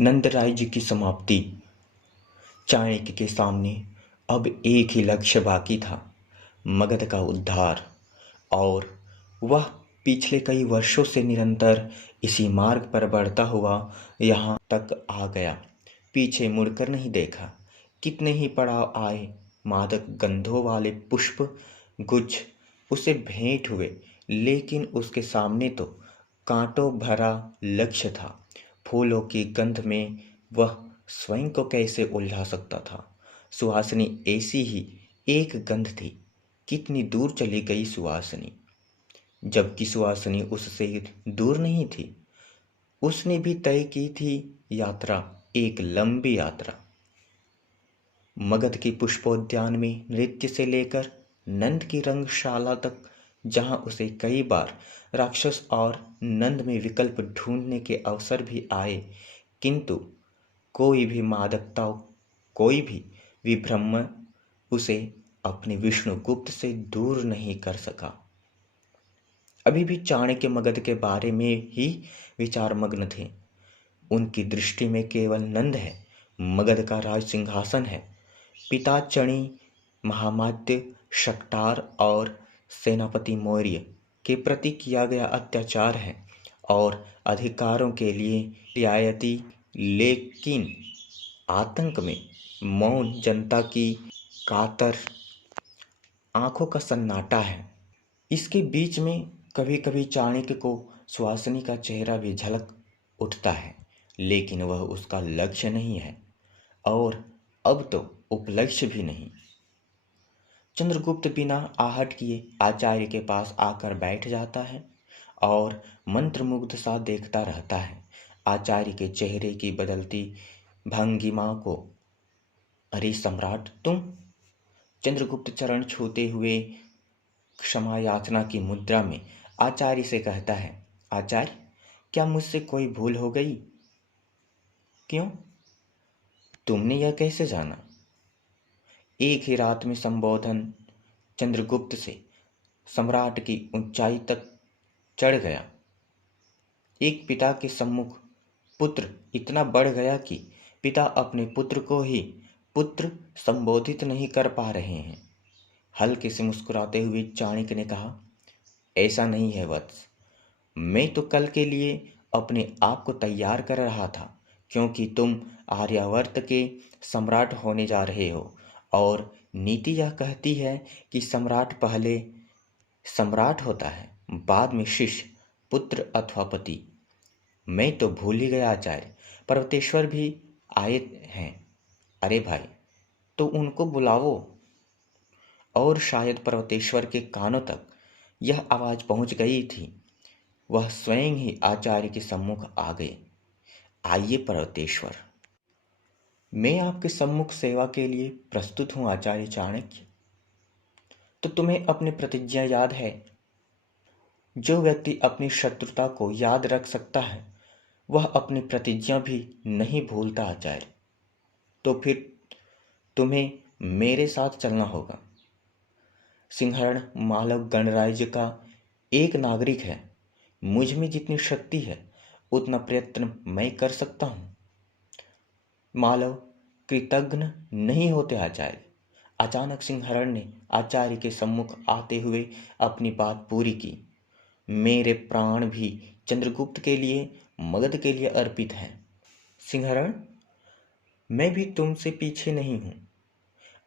नंदराय जी की समाप्ति। चाणक्य के सामने अब एक ही लक्ष्य बाकी था, मगध का उद्धार। और वह पिछले कई वर्षों से निरंतर इसी मार्ग पर बढ़ता हुआ यहाँ तक आ गया। पीछे मुड़कर नहीं देखा। कितने ही पड़ाव आए, मादक गंधों वाले पुष्प गुच्छ उसे भेंट हुए, लेकिन उसके सामने तो कांटों भरा लक्ष्य था। फूलों की गंध में वह स्वयं को कैसे उलझा सकता था। सुहासिनी ऐसी ही एक गंध थी। कितनी दूर चली गई सुहासिनी, जबकि सुहासिनी उससे दूर नहीं थी। उसने भी तय की थी यात्रा, एक लंबी यात्रा। मगध के पुष्पोद्यान में नृत्य से लेकर नंद की रंगशाला तक, जहां उसे कई बार राक्षस और नंद में विकल्प ढूंढने के अवसर भी आए, किंतु कोई भी मादकता, कोई भी विभ्रम उसे अपने विष्णुगुप्त से दूर नहीं कर सका। अभी भी चाणक्य मगध के बारे में ही विचारमग्न थे। उनकी दृष्टि में केवल नंद है, मगध का राज सिंहासन है। पिता चणी, महामात्य शक्टार और सेनापति मौर्य के प्रति किया गया अत्याचार है और अधिकारों के लिए रियायती, लेकिन आतंक में मौन जनता की कातर आंखों का सन्नाटा है। इसके बीच में कभी कभी चाणक्य को सुहासिनी का चेहरा भी झलक उठता है, लेकिन वह उसका लक्ष्य नहीं है और अब तो उपलक्ष्य भी नहीं। चंद्रगुप्त बिना आहट किए आचार्य के पास आकर बैठ जाता है और मंत्रमुग्ध सा देखता रहता है आचार्य के चेहरे की बदलती भंगिमा को। अरे सम्राट तुम! चंद्रगुप्त चरण छूते हुए क्षमा याचना की मुद्रा में आचार्य से कहता है, आचार्य, क्या मुझसे कोई भूल हो गई? क्यों? तुमने यह कैसे जाना? एक ही रात में संबोधन चंद्रगुप्त से सम्राट की ऊंचाई तक चढ़ गया। एक पिता के सम्मुख पुत्र इतना बढ़ गया कि पिता अपने पुत्र को ही पुत्र संबोधित नहीं कर पा रहे हैं। हल्के से मुस्कुराते हुए चाणक्य ने कहा, ऐसा नहीं है वत्स, मैं तो कल के लिए अपने आप को तैयार कर रहा था, क्योंकि तुम आर्यावर्त के सम्राट होने जा रहे हो और नीति यह कहती है कि सम्राट पहले सम्राट होता है, बाद में शिष्य, पुत्र अथवा पति। मैं तो भूल ही गया आचार्य, पर्वतेश्वर भी आए हैं। अरे भाई, तो उनको बुलावो। और शायद पर्वतेश्वर के कानों तक यह आवाज पहुंच गई थी। वह स्वयं ही आचार्य के सम्मुख आ गए। आइए पर्वतेश्वर, मैं आपके सम्मुख सेवा के लिए प्रस्तुत हूं आचार्य चाणक्य। तो तुम्हें अपनी प्रतिज्ञा याद है? जो व्यक्ति अपनी शत्रुता को याद रख सकता है, वह अपनी प्रतिज्ञा भी नहीं भूलता आचार्य। तो फिर तुम्हें मेरे साथ चलना होगा। सिंहरण मालव गणराज्य का एक नागरिक है। मुझ में जितनी शक्ति है उतना प्रयत्न मैं कर सकता हूं। मालव कृतघ्न नहीं होते आचार्य। अचानक सिंहरण ने आचार्य के सम्मुख आते हुए अपनी बात पूरी की। मेरे प्राण भी चंद्रगुप्त के लिए, मगध के लिए अर्पित हैं। सिंहरण, मैं भी तुमसे पीछे नहीं हूं।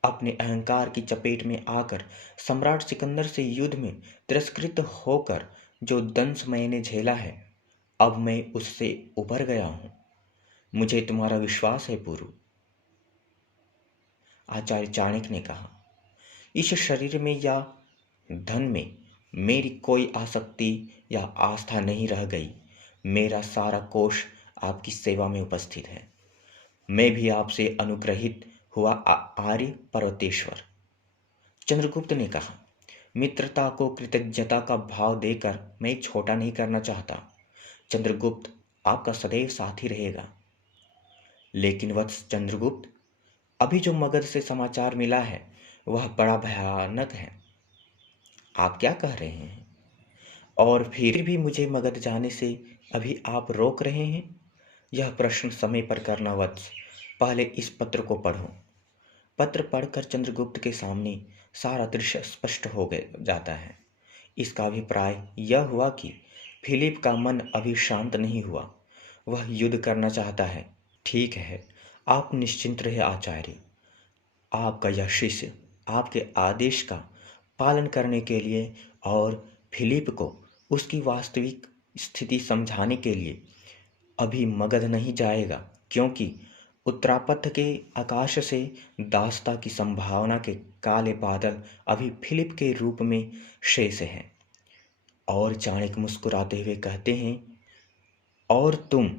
अपने अहंकार की चपेट में आकर सम्राट सिकंदर से युद्ध में तिरस्कृत होकर जो दंश मैंने झेला है, अब मैं उससे उबर गया हूं। मुझे तुम्हारा विश्वास है पुरु। आचार्य चाणक्य ने कहा, इस शरीर में या धन में मेरी कोई आसक्ति या आस्था नहीं रह गई। मेरा सारा कोष आपकी सेवा में उपस्थित है। मैं भी आपसे अनुग्रहित हुआ आर्य पर्वतेश्वर। चंद्रगुप्त ने कहा, मित्रता को कृतज्ञता का भाव देकर मैं छोटा नहीं करना चाहता। चंद्रगुप्त आपका सदैव साथी रहेगा। लेकिन वत्स चंद्रगुप्त, अभी जो मगध से समाचार मिला है वह बड़ा भयानक है। आप क्या कह रहे हैं? और फिर भी मुझे मगध जाने से अभी आप रोक रहे हैं? यह प्रश्न समय पर करना वत्स। पहले इस पत्र को पढ़ो। पत्र पढ़कर चंद्रगुप्त के सामने सारा दृश्य स्पष्ट हो जाता है। इसका अभिप्राय यह हुआ कि फिलिप का मन अभी शांत नहीं हुआ। वह युद्ध करना चाहता है। ठीक है, आप निश्चिंत रहे आचार्य। आपका यह शिष्य आपके आदेश का पालन करने के लिए और फिलिप को उसकी वास्तविक स्थिति समझाने के लिए अभी मगध नहीं जाएगा, क्योंकि उत्तरापथ के आकाश से दासता की संभावना के काले बादल अभी फिलिप के रूप में शेष हैं। और चाणक्य मुस्कुराते हुए कहते हैं, और तुम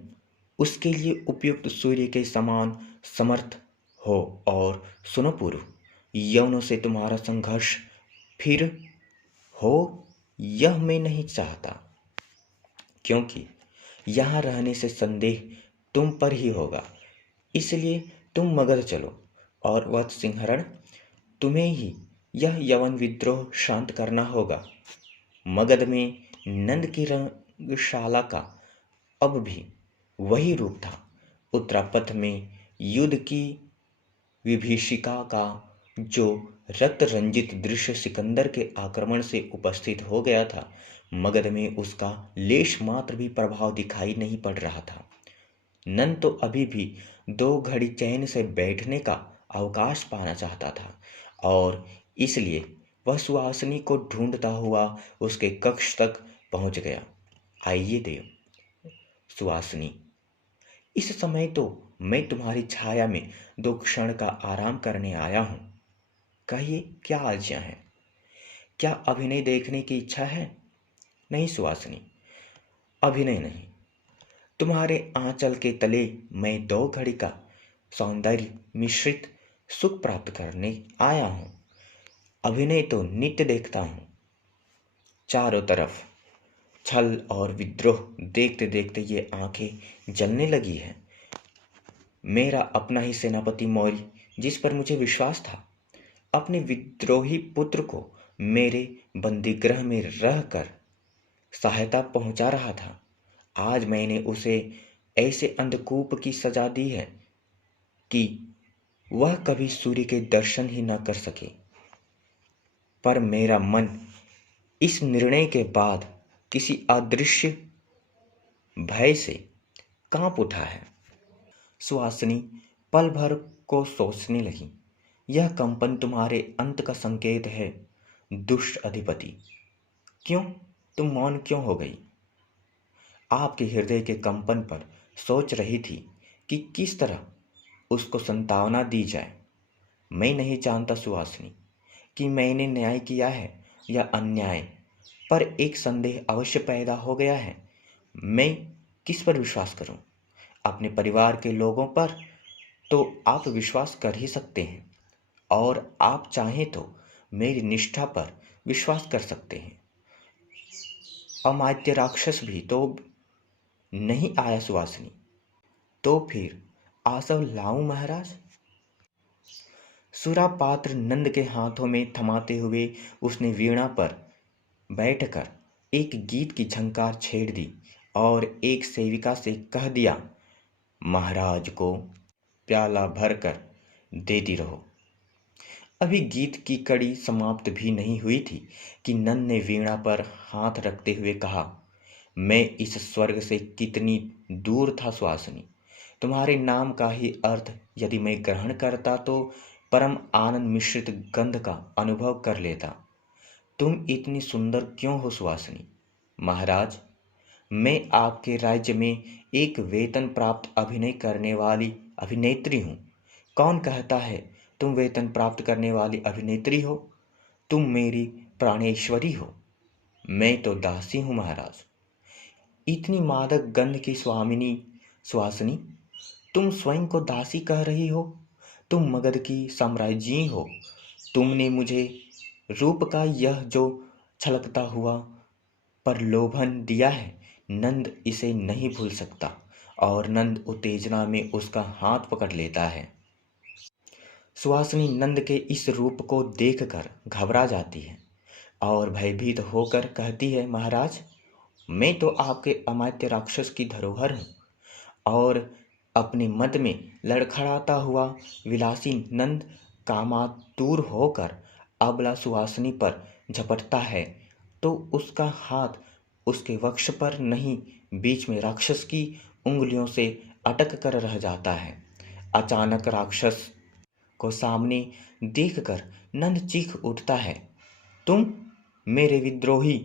उसके लिए उपयुक्त सूर्य के समान समर्थ हो। और सुनो पूर्व, यवनों से तुम्हारा संघर्ष फिर हो यह मैं नहीं चाहता, क्योंकि यहाँ रहने से संदेह तुम पर ही होगा। इसलिए तुम मगध चलो और वत्स सिंहरण, तुम्हें ही यह यवन विद्रोह शांत करना होगा। मगध में नंद की रंगशाला का अब भी वही रूप था। उत्तरापथ में युद्ध की विभीषिका का जो रक्त रंजित दृश्य सिकंदर के आक्रमण से उपस्थित हो गया था, मगध में उसका लेश मात्र भी प्रभाव दिखाई नहीं पड़ रहा था। नंद तो अभी भी 2 घड़ी चैन से बैठने का अवकाश पाना चाहता था और इसलिए वह सुहासिनी को ढूंढता हुआ उसके कक्ष तक पहुंच गया। आइए देव। सुहासिनी, इस समय तो मैं तुम्हारी छाया में 2 क्षण का आराम करने आया हूं। कहिए, क्या आज्ञा है? क्या अभिनय देखने की इच्छा है? नहीं सुहासिनी, अभिनय नहीं। तुम्हारे आंचल के तले मैं 2 घड़ी का सौंदर्य मिश्रित सुख प्राप्त करने आया हूं। अभिनय तो नित्य देखता हूं। चारों तरफ छल और विद्रोह देखते देखते ये आंखें जलने लगी हैं। मेरा अपना ही सेनापति मौर्य, जिस पर मुझे विश्वास था, अपने विद्रोही पुत्र को मेरे बंदीगृह में रहकर सहायता पहुंचा रहा था। आज मैंने उसे ऐसे अंधकूप की सजा दी है कि वह कभी सूर्य के दर्शन ही न कर सके। पर मेरा मन इस निर्णय के बाद किसी अदृश्य भय से कांप उठा है। सुहासिनी पल भर को सोचने लगी। यह कंपन तुम्हारे अंत का संकेत है, दुष्ट अधिपति। क्यों, तुम मौन क्यों हो गई? आपके हृदय के कंपन पर सोच रही थी कि किस तरह उसको संतावना दी जाए। मैं नहीं जानता सुहासिनी कि मैंने न्याय किया है या अन्याय, पर एक संदेह अवश्य पैदा हो गया है। मैं किस पर विश्वास करूं? अपने परिवार के लोगों पर तो आप विश्वास कर ही सकते हैं, और आप चाहें तो मेरी निष्ठा पर विश्वास कर सकते हैं। अमात्य राक्षस भी तो नहीं आया सुहासिनी, तो फिर आसव लाऊं महाराज? सुरा पात्र नंद के हाथों में थमाते हुए उसने वीणा पर बैठकर एक गीत की झंकार छेड़ दी और एक सेविका से कह दिया, महाराज को प्याला भरकर देती रहो। अभी गीत की कड़ी समाप्त भी नहीं हुई थी कि नंद ने वीणा पर हाथ रखते हुए कहा, मैं इस स्वर्ग से कितनी दूर था सुहासिनी। तुम्हारे नाम का ही अर्थ यदि मैं ग्रहण करता तो परम आनंद मिश्रित गंध का अनुभव कर लेता। तुम इतनी सुंदर क्यों हो सुहासिनी? महाराज, मैं आपके राज्य में एक वेतन प्राप्त अभिनय करने वाली अभिनेत्री हूँ। कौन कहता है तुम वेतन प्राप्त करने वाली अभिनेत्री हो? तुम मेरी प्राणेश्वरी हो। मैं तो दासी हूँ महाराज। इतनी मादक गंध की स्वामिनी सुहासिनी, तुम स्वयं को दासी कह रही हो? तुम मगध की साम्राज्ञी हो। तुमने मुझे रूप का यह जो छलकता हुआ प्रलोभन दिया है, नंद इसे नहीं भूल सकता। और नंद उत्तेजना में उसका हाथ पकड़ लेता है। सुहासिनी नंद के इस रूप को देखकर घबरा जाती है और भयभीत होकर कहती है, महाराज, मैं तो आपके अमात्य राक्षस की धरोहर हूँ और अपने मद में लड़खड़ाता हुआ विलासी नंद कामातुर होकर अबला सुहासिनी पर झपटता है तो उसका हाथ उसके वक्ष पर नहीं, बीच में राक्षस की उंगलियों से अटक कर रह जाता है। अचानक राक्षस को सामने देखकर नंद चीख उठता है, तुम मेरे विद्रोही,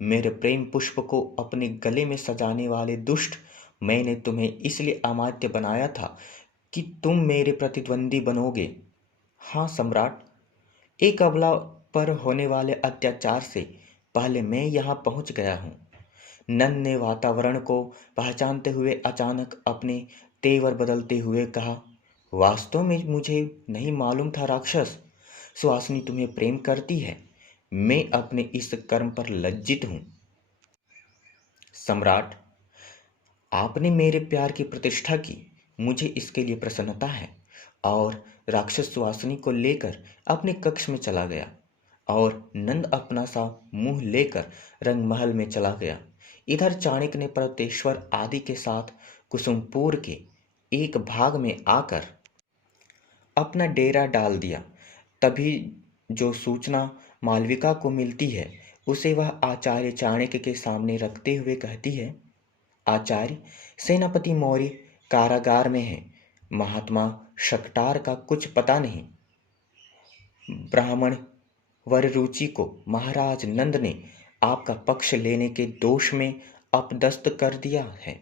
मेरे प्रेम पुष्प को अपने गले में सजाने वाले दुष्ट! मैंने तुम्हें इसलिए अमात्य बनाया था कि तुम मेरे प्रतिद्वंदी बनोगे। हाँ सम्राट, एक अबला पर होने वाले अत्याचार से पहले मैं यहाँ पहुँच गया हूँ। नंद ने वातावरण को पहचानते हुए अचानक अपने तेवर बदलते हुए कहा, वास्तव में मुझे नहीं मालूम था राक्षस, सुहासिनी तुम्हें प्रेम करती है। मैं अपने इस कर्म पर लज्जित हूँ। सम्राट, आपने मेरे प्यार की प्रतिष्ठा की, मुझे इसके लिए प्रसन्नता है। और राक्षस सुहासिनी को लेकर अपने कक्ष में चला गया और नंद अपना सा मुंह लेकर रंगमहल में चला गया। इधर चाणक्य ने पर्वतेश्वर आदि के साथ कुसुमपुर के एक भाग में आकर अपना डेरा डाल दिया। तभी जो सूचना मालविका को मिलती है उसे वह आचार्य चाणक्य के सामने रखते हुए कहती है, आचार्य, सेनापति मौर्य कारागार में है। महात्मा शकटार का कुछ पता नहीं। ब्राह्मण वररुचि को महाराज नंद ने आपका पक्ष लेने के दोष में अपदस्थ कर दिया है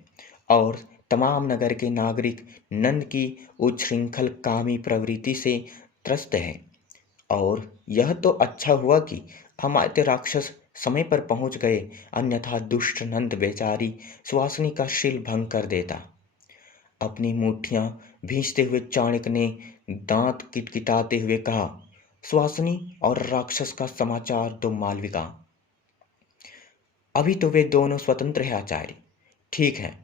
और तमाम नगर के नागरिक नंद की उच्छृंखल कामी प्रवृत्ति से त्रस्त हैं। और यह तो अच्छा हुआ कि अमात्य राक्षस समय पर पहुंच गए, अन्यथा दुष्ट नंद बेचारी सुहासिनी का शील भंग कर देता। अपनी मुट्ठियां भींचते हुए चाणक्य ने दांत किटकिटाते हुए कहा, सुहासिनी और राक्षस का समाचार दो मालविका। अभी तो वे दोनों स्वतंत्र हैं आचार्य। ठीक है,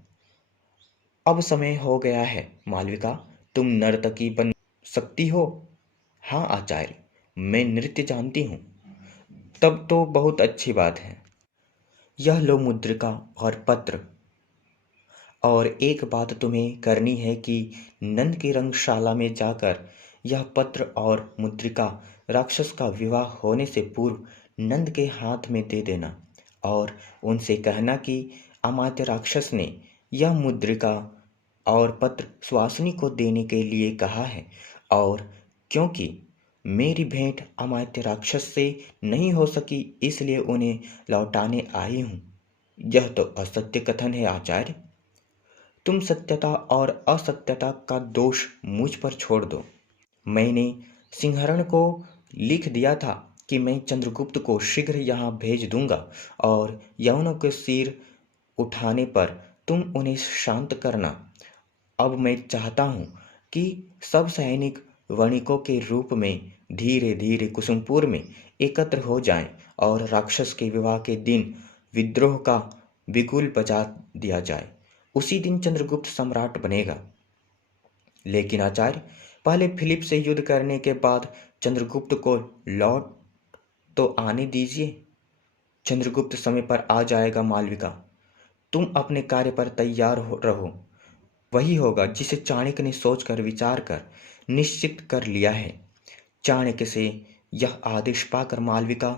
अब समय हो गया है। मालविका, तुम नर्तकी बन सकती हो? हाँ आचार्य, मैं नृत्य जानती हूँ। तब तो बहुत अच्छी बात है। यह लो मुद्रिका और पत्र। और एक बात तुम्हें करनी है कि नंद की रंगशाला में जाकर यह पत्र और मुद्रिका राक्षस का विवाह होने से पूर्व नंद के हाथ में दे देना और उनसे कहना कि अमात्य राक्षस ने यह मुद्रिका और पत्र सुहासिनी को देने के लिए कहा है और क्योंकि मेरी भेंट अमात्य राक्षस से नहीं हो सकी इसलिए उन्हें लौटाने आई हूँ। यह तो असत्य कथन है आचार्य। तुम सत्यता और असत्यता का दोष मुझ पर छोड़ दो। मैंने सिंहरण को लिख दिया था कि मैं चंद्रगुप्त को शीघ्र यहाँ भेज दूंगा और यवनों के सिर उठाने पर तुम उन्हें शांत करना। अब मैं चाहता हूँ कि सब सैनिक वणिकों के रूप में धीरे धीरे कुसुमपुर में एकत्र हो जाएं और राक्षस के विवाह के दिन विद्रोह का बिगुल बजा दिया जाए। उसी दिन चंद्रगुप्त सम्राट बनेगा। लेकिन आचार्य, पहले फिलिप से युद्ध करने के बाद चंद्रगुप्त को लौट तो आने दीजिए। चंद्रगुप्त समय पर आ जाएगा मालविका। तुम अपने कार्य पर तैयार रहो। वही होगा जिसे चाणक्य ने सोचकर विचार कर निश्चित कर लिया है। चाणक्य से यह आदेश पाकर मालविका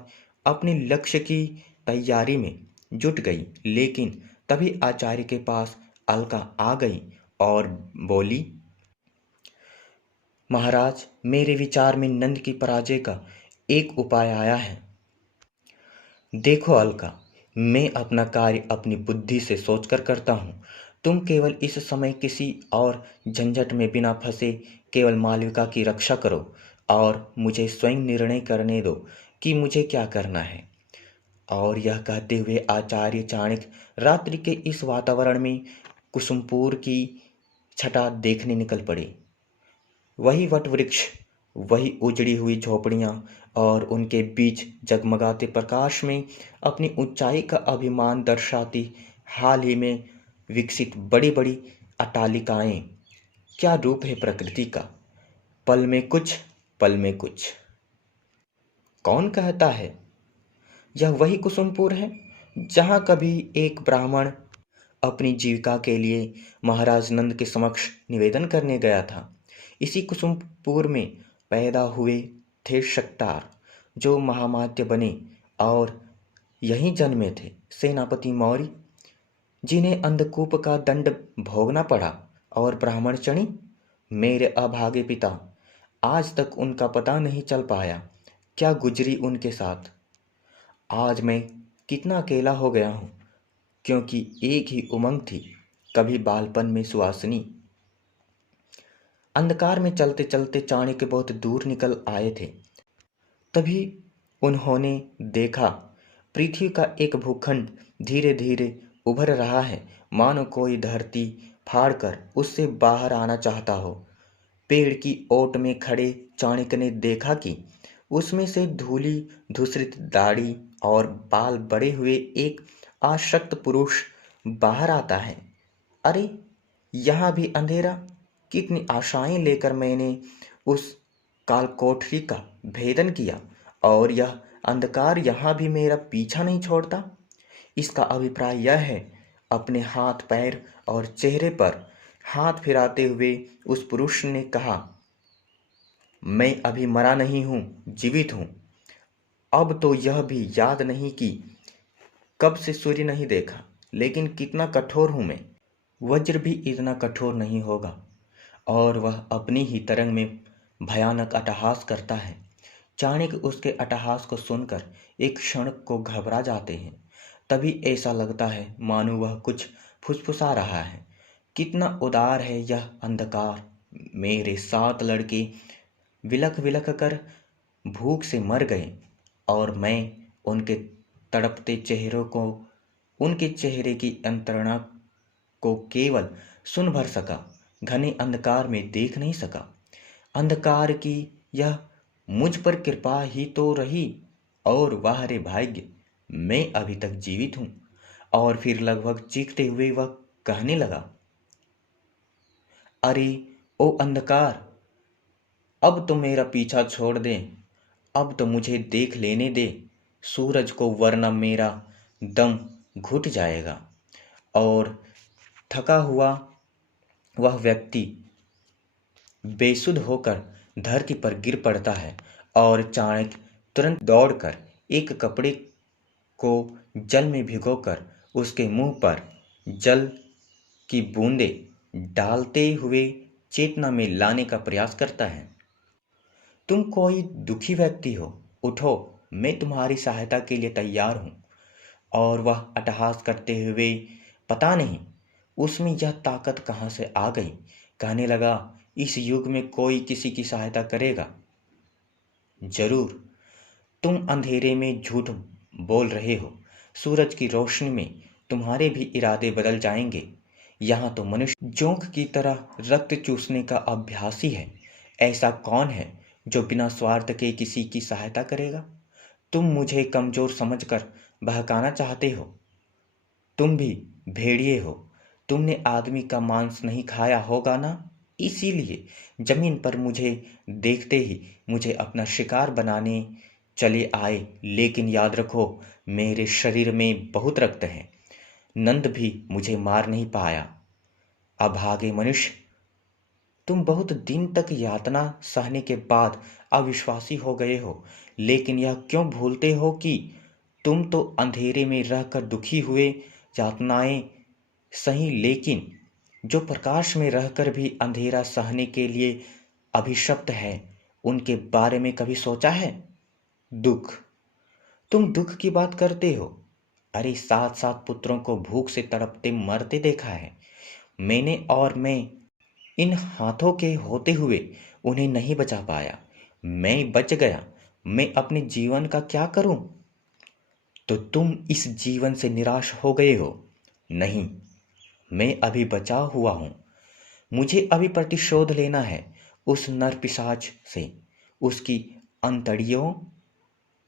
अपने लक्ष्य की तैयारी में जुट गई। लेकिन तभी आचार्य के पास अलका आ गई और बोली, महाराज, मेरे विचार में नंद की पराजय का एक उपाय आया है। देखो अलका, मैं अपना कार्य अपनी बुद्धि से सोचकर करता हूँ। तुम केवल इस समय किसी और झंझट में बिना फंसे केवल मालविका की रक्षा करो और मुझे स्वयं निर्णय करने दो कि मुझे क्या करना है। और यह कहते हुए आचार्य चाणक्य रात्रि के इस वातावरण में कुसुमपुर की छटा देखने निकल पड़े। वही वटवृक्ष, वही उजड़ी हुई झोपड़ियां और उनके बीच जगमगाते प्रकाश में अपनी ऊंचाई का अभिमान दर्शाती हाल ही में विकसित बड़ी बड़ी अट्टालिकाएं। क्या रूप है प्रकृति का! पल में कुछ, पल में कुछ। कौन कहता है यह वही कुसुमपुर है जहां कभी एक ब्राह्मण अपनी जीविका के लिए महाराज नंद के समक्ष निवेदन करने गया था। इसी कुसुमपुर में पैदा हुए थे शक्तार, जो महामात्य बने और यहीं जन्मे थे सेनापति मौर्य, जिन्हें अंधकूप का दंड भोगना पड़ा। और ब्राह्मणचणी, मेरे अभागे पिता, आज तक उनका पता नहीं चल पाया, क्या गुजरी उनके साथ। आज मैं कितना अकेला हो गया हूँ, क्योंकि एक ही उमंग थी, कभी बालपन में सुहासिनी। अंधकार में चलते चलते चाणक्य बहुत दूर निकल आए थे। तभी उन्होंने देखा, पृथ्वी का एक भूखंड धीरे धीरे उभर रहा है, मानो कोई धरती फाड़कर उससे बाहर आना चाहता हो। पेड़ की ओट में खड़े चाणक्य ने देखा कि उसमें से धूली धूसरित दाढ़ी और बाल बड़े हुए एक आशक्त पुरुष बाहर आता है। अरे, यहाँ भी अंधेरा! कितनी आशाएं लेकर मैंने उस कालकोठरी का भेदन किया, और यह अंधकार यहाँ भी मेरा पीछा नहीं छोड़ता। इसका अभिप्राय यह है। अपने हाथ पैर और चेहरे पर हाथ फिराते हुए उस पुरुष ने कहा, मैं अभी मरा नहीं हूँ, जीवित हूँ। अब तो यह भी याद नहीं कि कब से सूर्य नहीं देखा, लेकिन कितना कठोर हूँ मैं। वज्र भी इतना कठोर नहीं होगा। और वह अपनी ही तरंग में भयानक अट्टहास करता है। चाणक्य उसके अट्टहास को सुनकर एक क्षण को घबरा जाते हैं। तभी ऐसा लगता है मानो वह कुछ फुसफुसा रहा है। कितना उदार है यह अंधकार! मेरे 7 लड़के विलख विलख कर भूख से मर गए, और मैं उनके तड़पते चेहरों को, उनके चेहरे की यंत्रणा को केवल सुन भर सका, घने अंधकार में देख नहीं सका। अंधकार की यह मुझ पर कृपा ही तो रही, और वाह रे भाग्य, मैं अभी तक जीवित हूँ। और फिर लगभग चीखते हुए वह कहने लगा, अरे ओ अंधकार, अब तो मेरा पीछा छोड़ दे, अब तो मुझे देख लेने दे सूरज को, वरना मेरा दम घुट जाएगा। और थका हुआ वह व्यक्ति बेसुध होकर धरती पर गिर पड़ता है, और चाणक्य तुरंत दौड़कर एक कपड़े को जल में भिगोकर उसके मुंह पर जल की बूंदें डालते हुए चेतना में लाने का प्रयास करता है। तुम कोई दुखी व्यक्ति हो, उठो, मैं तुम्हारी सहायता के लिए तैयार हूँ। और वह अट्टहास करते हुए, पता नहीं उसमें यह ताकत कहाँ से आ गई, कहने लगा, इस युग में कोई किसी की सहायता करेगा जरूर। तुम अंधेरे में झूठ बोल रहे हो, सूरज की रोशनी में तुम्हारे भी इरादे बदल जाएंगे। यहाँ तो मनुष्य जोंक की तरह रक्त चूसने का अभ्यासी है। ऐसा कौन है जो बिना स्वार्थ के किसी की सहायता करेगा? तुम मुझे कमजोर समझकर बहकाना चाहते हो। तुम भी भेड़िए हो, तुमने आदमी का मांस नहीं खाया होगा ना, इसीलिए जमीन पर मुझे देखते ही मुझे अपना शिकार बनाने चले आए। लेकिन याद रखो, मेरे शरीर में बहुत रक्त है, नंद भी मुझे मार नहीं पाया। अभागे मनुष्य, तुम बहुत दिन तक यातना सहने के बाद अविश्वासी हो गए हो, लेकिन यह क्यों भूलते हो कि तुम तो अंधेरे में रहकर दुखी हुए, यातनाएं सही, लेकिन जो प्रकाश में रहकर भी अंधेरा सहने के लिए अभिशप्त है, उनके बारे में कभी सोचा है? दुख, तुम दुख की बात करते हो। अरे, 7 पुत्रों को भूख से तड़पते मरते देखा है मैंने, और मैं इन हाथों के होते हुए उन्हें नहीं बचा पाया। मैं बच गया, मैं अपने जीवन का क्या करूं? तो तुम इस जीवन से निराश हो गए हो? नहीं, मैं अभी बचा हुआ हूं। मुझे अभी प्रतिशोध लेना है उस नरपिशाच से। उसकी अंतड़ियों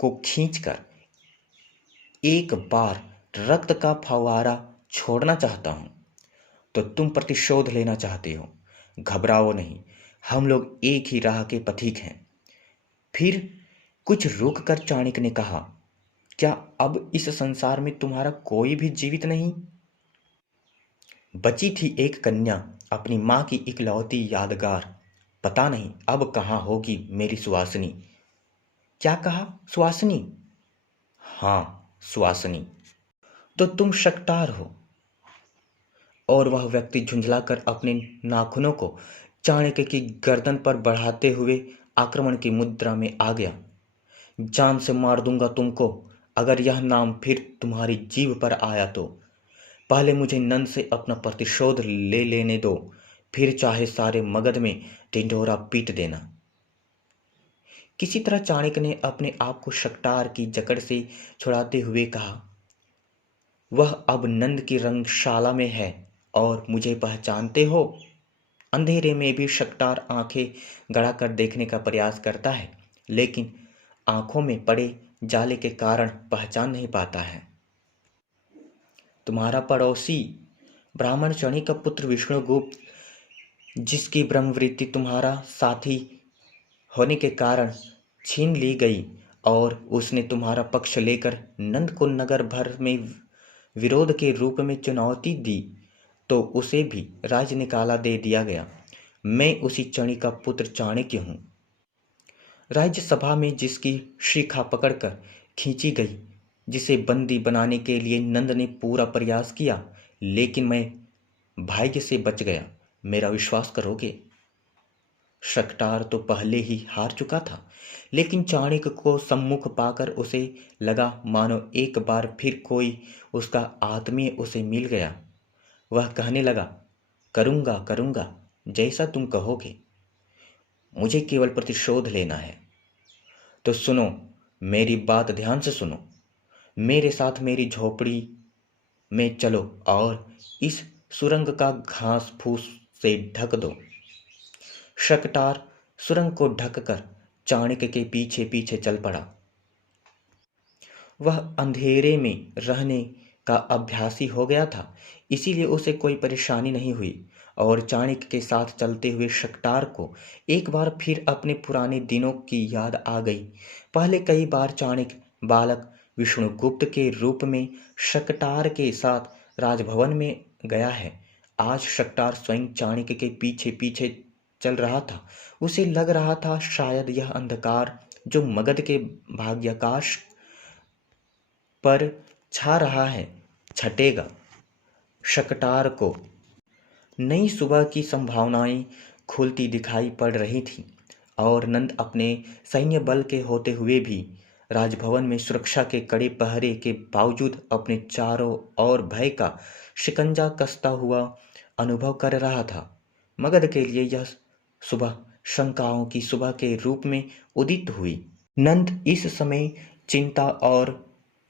को खींचकर एक बार रक्त का फव्वारा छोड़ना चाहता हूं। तो तुम प्रतिशोध लेना चाहते हो? घबराओ नहीं, हम लोग एक ही राह के पथिक हैं। फिर कुछ रुक कर चाणक्य ने कहा, क्या अब इस संसार में तुम्हारा कोई भी जीवित नहीं? बची थी एक कन्या, अपनी माँ की इकलौती यादगार। पता नहीं अब कहाँ होगी मेरी सुहासिनी। क्या कहा? सुहासिनी? हाँ, सुहासिनी। तो तुम शक्तार हो। और वह व्यक्ति झुंझलाकर अपने नाखूनों को चाणक्य की गर्दन पर बढ़ाते हुए आक्रमण की मुद्रा में आ गया। जान से मार दूंगा तुमको अगर यह नाम फिर तुम्हारी जीभ पर आया तो। पहले मुझे नंद से अपना प्रतिशोध ले लेने दो, फिर चाहे सारे मगध में ढिंढोरा पीट देना। किसी तरह चाणक्य ने अपने आप को शक्तार की जकड़ से छुड़ाते हुए कहा, वह अब नंद की रंगशाला में है और मुझे पहचानते हो? अंधेरे में भी शक्तार आंखें गड़ाकर देखने का प्रयास करता है, लेकिन आंखों में पड़े जाले के कारण पहचान नहीं पाता है। तुम्हारा पड़ोसी ब्राह्मण चणी का पुत्र विष्णुगुप्त, जिसकी ब्रह्मवृत्ति तुम्हारा साथी होने के कारण छीन ली गई और उसने तुम्हारा पक्ष लेकर नंद को नगर भर में विरोध के रूप में चुनौती दी, तो उसे भी राज निकाला दे दिया गया। मैं उसी चणी का पुत्र चाणक्य हूँ। राज्यसभा में जिसकी शिखा पकड़कर खींची गई, जिसे बंदी बनाने के लिए नंद ने पूरा प्रयास किया, लेकिन मैं भाग्य से बच गया। मेरा विश्वास करोगे? शक्तार तो पहले ही हार चुका था, लेकिन चाणक्य को सम्मुख पाकर उसे लगा मानो एक बार फिर कोई उसका आत्मीय उसे मिल गया। वह कहने लगा, करूँगा करूँगा, जैसा तुम कहोगे। मुझे केवल प्रतिशोध लेना है। तो सुनो, मेरी बात ध्यान से सुनो। मेरे साथ मेरी झोपड़ी में चलो और इस सुरंग का घास फूस से ढक दो। शक्तार सुरंग को ढककर चाणक्य के पीछे पीछे चल पड़ा। वह अंधेरे में रहने का अभ्यासी हो गया था, इसीलिए उसे कोई परेशानी नहीं हुई और चाणक्य के साथ चलते हुए शक्तार को एक बार फिर अपने पुराने दिनों की याद आ गई। पहले कई बार चाणक्य बालक विष्णुगुप्त के रूप में शक्तार के साथ राजभवन में गया है। आज शक्तार स्वयं चाणक्य के पीछे पीछे चल रहा था। उसे लग रहा था शायद यह अंधकार जो मगध के भाग्याकाश पर छा रहा है छटेगा। शक्तार को नई सुबह की संभावनाएं खुलती दिखाई पड़ रही थी और नंद अपने सैन्य बल के होते हुए भी राजभवन में सुरक्षा के कड़े पहरे के बावजूद अपने चारों ओर भय का शिकंजा कसता हुआ अनुभव कर रहा था। मगध के लिए यह सुबह शंकाओं की सुबह के रूप में उदित हुई। नंद इस समय चिंता और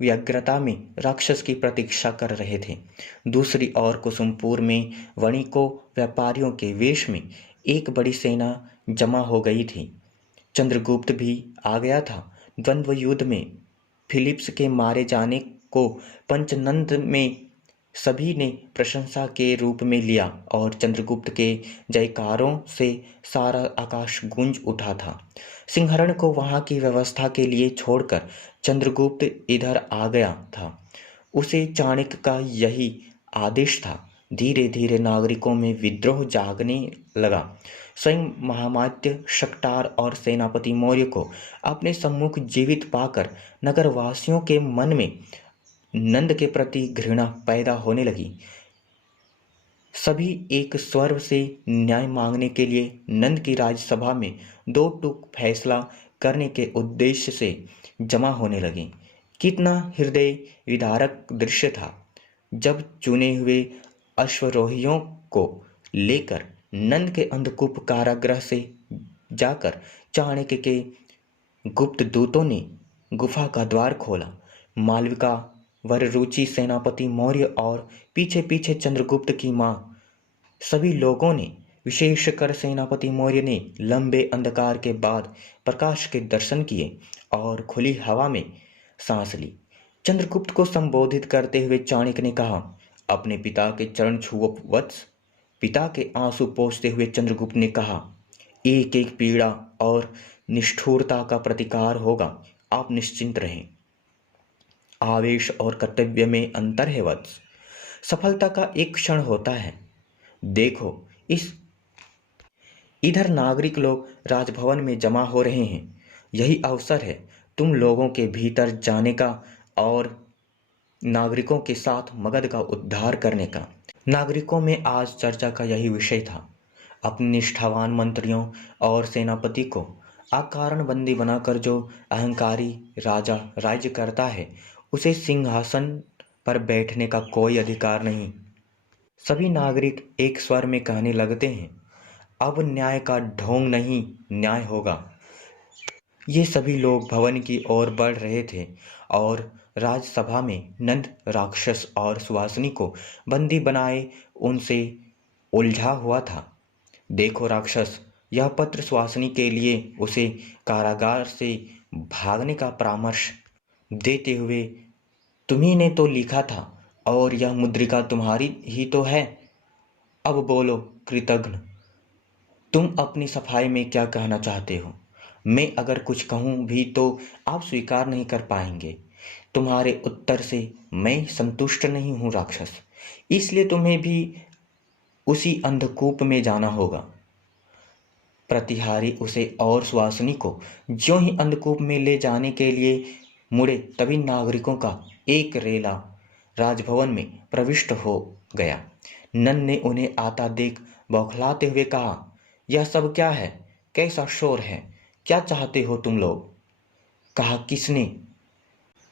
व्यग्रता में राक्षस की प्रतीक्षा कर रहे थे। दूसरी ओर कुसुमपुर में वणिकों व्यापारियों के वेश में एक बड़ी सेना जमा हो गई थी। चंद्रगुप्त भी आ गया था। द्वंद्व युद्ध में फिलिप्स के मारे जाने को पंचनंद में सभी ने प्रशंसा के रूप में लिया और चंद्रगुप्त के जयकारों से सारा आकाश गूंज उठा था। सिंहरण को वहां की व्यवस्था के लिए छोड़कर चंद्रगुप्त इधर आ गया था। उसे चाणक्य का यही आदेश था। धीरे धीरे नागरिकों में विद्रोह जागने लगा। स्वयं महामात्य शक्तार और सेनापति मौर्य को अपने सम्मुख जीवित पाकर नगरवासियों के मन में नंद के प्रति घृणा पैदा होने लगी। सभी एक स्वर से न्याय मांगने के लिए नंद की राज्यसभा में दो टूक फैसला करने के उद्देश्य से जमा होने लगे। कितना हृदय विदारक दृश्य था जब चुने हुए अश्वरोहियों को लेकर नंद के अंधकूप कारागृह से जाकर चाणक्य के गुप्त दूतों ने गुफा का द्वार खोला। मालविका, वररुचि, सेनापति मौर्य और पीछे पीछे चंद्रगुप्त की मां, सभी लोगों ने, विशेषकर सेनापति मौर्य ने लंबे अंधकार के बाद प्रकाश के दर्शन किए और खुली हवा में सांस ली। चंद्रगुप्त को संबोधित करते हुए चाणक्य ने कहा, अपने पिता के चरण छुओ वत्स। पिता के आंसू पोंछते हुए चंद्रगुप्त ने कहा, एक एक पीड़ा और निष्ठुरता का प्रतिकार होगा, आप निश्चिंत रहें। आवेश और कर्तव्य में अंतर है वत्स। सफलता का एक क्षण होता है। देखो, इस इधर नागरिक लोग राजभवन में जमा हो रहे हैं। यही अवसर है तुम लोगों के भीतर जाने का और नागरिकों के साथ मगध का उद्धार करने का। नागरिकों में आज चर्चा का यही विषय था। अपने निष्ठावान मंत्रियों और सेनापति को अकारण बंदी बनाकर जो अहंकारी राजा राज्य करता है, उसे सिंहासन पर बैठने का कोई अधिकार नहीं। सभी नागरिक एक स्वर में कहने लगते हैं, अब न्याय का ढोंग नहीं, न्याय होगा। ये सभी लोग भवन की ओर बढ़ रहे थे और राजसभा में नंद राक्षस और सुवासिनी को बंदी बनाए उनसे उलझा हुआ था। देखो राक्षस, यह पत्र सुवासिनी के लिए उसे कारागार से भागने का परामर्श देते हुए तुम्ही ने तो लिखा था और यह मुद्रिका तुम्हारी ही तो है। अब बोलो कृतघ्न, तुम अपनी सफाई में क्या कहना चाहते हो? मैं अगर कुछ कहूं भी तो आप स्वीकार नहीं कर पाएंगे। तुम्हारे उत्तर से मैं संतुष्ट नहीं हूं राक्षस, इसलिए तुम्हें भी उसी अंधकूप में जाना होगा। प्रतिहारी उसे और सुवासिनी को ज्यों ही अंधकूप में ले जाने के लिए मुड़े, तभी नागरिकों का एक रेला राजभवन में प्रविष्ट हो गया। नंद ने उन्हें आता देख बौखलाते हुए कहा, यह सब क्या है? कैसा शोर है? क्या चाहते हो तुम लोग? कहा किसने?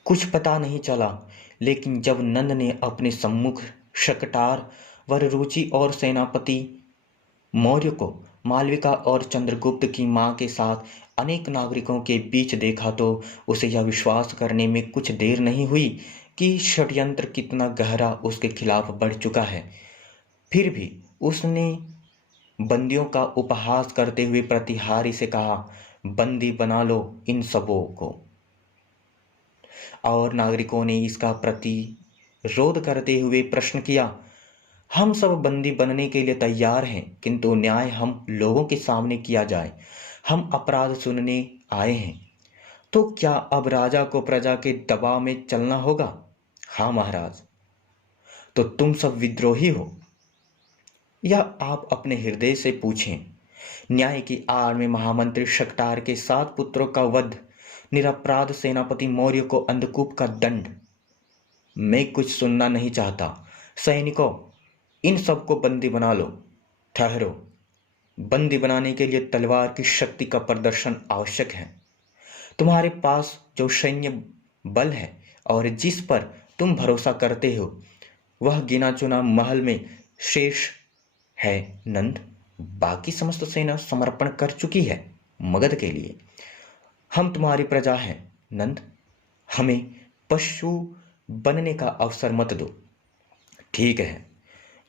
कुछ पता नहीं चला, लेकिन जब नंद ने अपने सम्मुख शकटार, वररुचि और सेनापति मौर्य को मालविका और चंद्रगुप्त की मां के साथ अनेक नागरिकों के बीच देखा तो उसे यह विश्वास करने में कुछ देर नहीं हुई कि षड्यंत्र कितना गहरा उसके खिलाफ बढ़ चुका है। फिर भी उसने बंदियों का उपहास करते हुए प्रतिहारी से कहा, बंदी बना लो इन सबों को। और नागरिकों ने इसका प्रतिरोध करते हुए प्रश्न किया, हम सब बंदी बनने के लिए तैयार हैं, किंतु न्याय हम लोगों के सामने किया जाए। हम अपराध सुनने आए हैं। तो क्या अब राजा को प्रजा के दबाव में चलना होगा? हाँ महाराज। तो तुम सब विद्रोही हो? या आप अपने हृदय से पूछें। न्याय की आड़ में महामंत्री शकटार के 7 पुत्रों का वध, निरपराध सेनापति मौर्य को अंधकूप का दंड। मैं कुछ सुनना नहीं चाहता। सैनिकों, इन सबको बंदी बना लो। ठहरो, बंदी बनाने के लिए तलवार की शक्ति का प्रदर्शन आवश्यक है। तुम्हारे पास जो सैन्य बल है और जिस पर तुम भरोसा करते हो, वह गिना चुना महल में शेष है नंद। बाकी समस्त सेना समर्पण कर चुकी है मगध के लिए। हम तुम्हारी प्रजा हैं नंद, हमें पशु बनने का अवसर मत दो। ठीक है।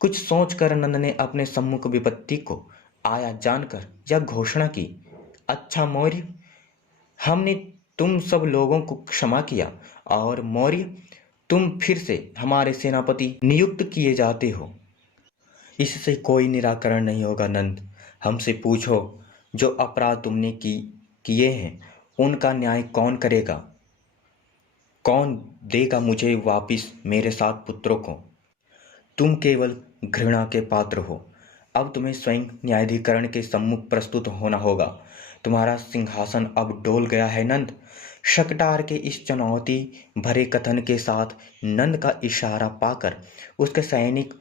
कुछ सोचकर नंद ने अपने सम्मुख विपत्ति को आया जानकर यह घोषणा की, अच्छा मौर्य, हमने तुम सब लोगों को क्षमा किया और मौर्य, तुम फिर से हमारे सेनापति नियुक्त किए जाते हो। इससे कोई निराकरण नहीं होगा नंद। हमसे पूछो, जो अपराध तुमने किए हैं उनका न्याय कौन करेगा? कौन देगा मुझे वापिस मेरे 7 पुत्रों को? तुम केवल घृणा के पात्र हो। अब तुम्हें स्वयं न्यायाधिकरण के सम्मुख प्रस्तुत होना होगा। तुम्हारा सिंहासन अब डोल गया है नंद। शकटार के इस चुनौती भरे कथन के साथ नंद का इशारा पाकर उसके सैनिक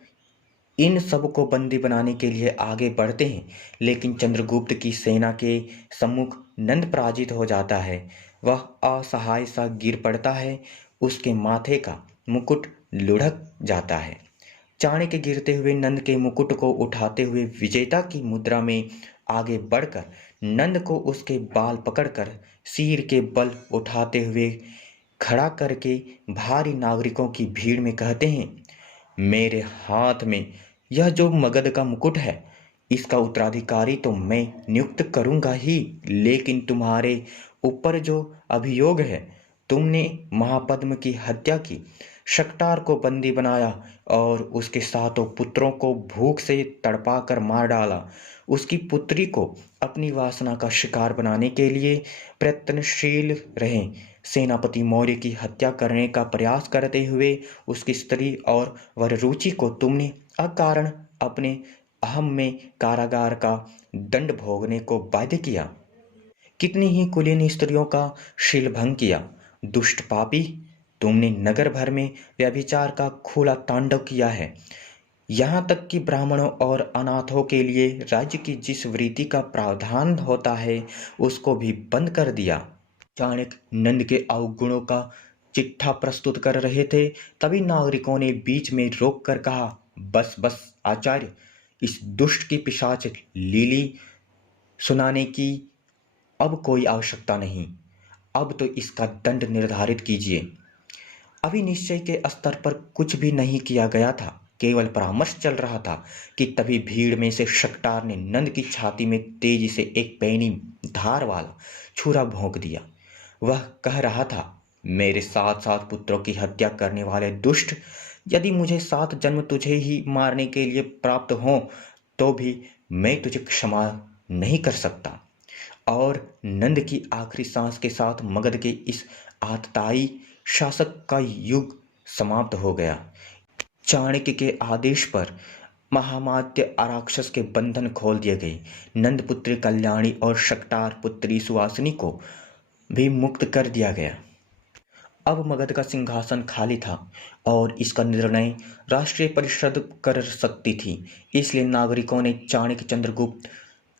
इन सब को बंदी बनाने के लिए आगे बढ़ते हैं, लेकिन चंद्रगुप्त की सेना के सम्मुख नंद पराजित हो जाता है। वह असहाय सा गिर पड़ता है। उसके माथे का मुकुट लुढ़क जाता है। चाणक्य गिरते हुए नंद के मुकुट को उठाते हुए विजेता की मुद्रा में आगे बढ़कर नंद को उसके बाल पकड़कर सिर के बल उठाते हुए खड़ा करके भारी नागरिकों की भीड़ में कहते हैं, मेरे हाथ में यह जो मगध का मुकुट है, इसका उत्तराधिकारी तो मैं नियुक्त करूंगा ही, लेकिन तुम्हारे ऊपर जो अभियोग है, तुमने महापद्म की हत्या की, शकटार को बंदी बनाया और उसके 7 पुत्रों को भूख से तड़पा कर मार डाला, उसकी पुत्री को अपनी वासना का शिकार बनाने के लिए प्रयत्नशील रहे, सेनापति मौर्य की हत्या करने का प्रयास करते हुए उसकी स्त्री और वररुचि को तुमने अकारण अपने अहम में कारागार का दंड भोगने को बाध्य किया। कितनी ही कुलीन स्त्रियों का शीलभंग किया। दुष्ट पापी, तुमने नगर भर में व्यभिचार का खुला तांडव किया है। यहाँ तक कि ब्राह्मणों और अनाथों के लिए राज्य की जिस वृत्ति का प्रावधान होता है उसको भी बंद कर दिया। चाणक्य नंद के अवगुणों का चिट्ठा प्रस्तुत कर रहे थे, तभी नागरिकों ने बीच में रोक कर कहा, बस बस आचार्य, इस दुष्ट की पिशाच लीली सुनाने की अब कोई आवश्यकता नहीं। अब तो इसका दंड निर्धारित कीजिए। अभी निश्चय के स्तर पर कुछ भी नहीं किया गया था, केवल परामर्श चल रहा था कि तभी भीड़ में से शक्टार ने नंद की छाती में तेजी से एक पैनी धार वाला छुरा भोंक दिया। वह कह रहा था, मेरे 7 पुत्रों की हत्या करने वाले दुष्ट, यदि मुझे 7 जन्म तुझे ही मारने के लिए प्राप्त हों तो भी मैं तुझे क्षमा नहीं कर सकता। और नंद की आखिरी सांस के साथ मगध के इस आतताई शासक का युग समाप्त हो गया। चाणक्य के आदेश पर महामात्य राक्षस के बंधन खोल दिए गए। नंद पुत्री कल्याणी और शक्टार पुत्री सुवासिनी को भी मुक्त कर दिया गया। अब मगध का सिंहासन खाली था और इसका निर्णय राष्ट्रीय परिषद कर सकती थी। इसलिए नागरिकों ने चाणक्य, चंद्रगुप्त,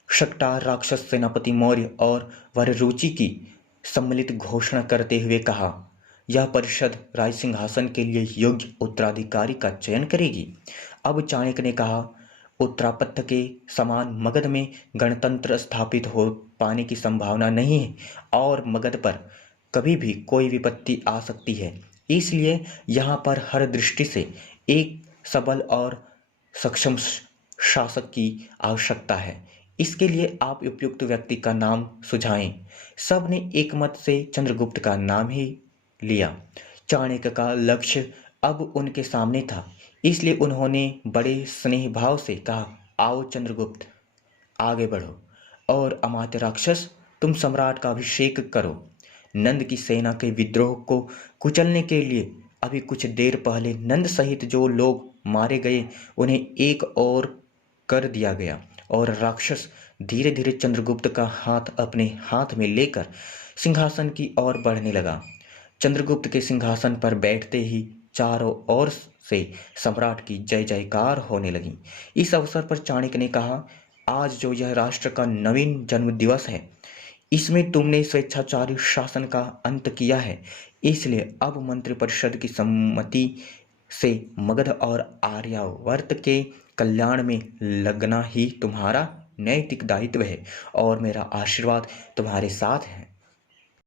शक्टार राक्षस सेनापति मौर्य और वररुचि की सम्मिलित घोषणा करते हुए कहा, यह परिषद राज सिंहासन के लिए योग्य उत्तराधिकारी का चयन करेगी। अब चाणक्य ने कहा, उत्तरापत्य के समान मगध में गणतंत्र स्थापित हो पाने की संभावना नहीं है और मगध पर कभी भी कोई विपत्ति आ सकती है। इसलिए यहाँ पर हर दृष्टि से एक सबल और सक्षम शासक की आवश्यकता है। इसके लिए आप उपयुक्त व्यक्ति का नाम सुझाएं। सब ने एक मत से चंद्रगुप्त का नाम ही लिया। चाणक्य का लक्ष्य अब उनके सामने था, इसलिए उन्होंने बड़े स्नेह भाव से कहा, आओ चंद्रगुप्त, आगे बढ़ो और अमात्य राक्षस, तुम सम्राट का अभिषेक करो। नंद की सेना के विद्रोह को कुचलने के लिए अभी कुछ देर पहले नंद सहित जो लोग मारे गए उन्हें एक और कर दिया गया और राक्षस धीरे धीरे चंद्रगुप्त का हाथ अपने हाथ में लेकर सिंहासन की ओर बढ़ने लगा। चंद्रगुप्त के सिंहासन पर बैठते ही चारों ओर से सम्राट की जय जयकार होने लगी। इस अवसर पर चाणक्य ने कहा, आज जो यह राष्ट्र का नवीन जन्म दिवस है, इसमें तुमने स्वेच्छाचारी शासन का अंत किया है। इसलिए अब मंत्रिपरिषद की सम्मति से मगध और आर्यावर्त के कल्याण में लगना ही तुम्हारा नैतिक दायित्व है और मेरा आशीर्वाद तुम्हारे साथ है।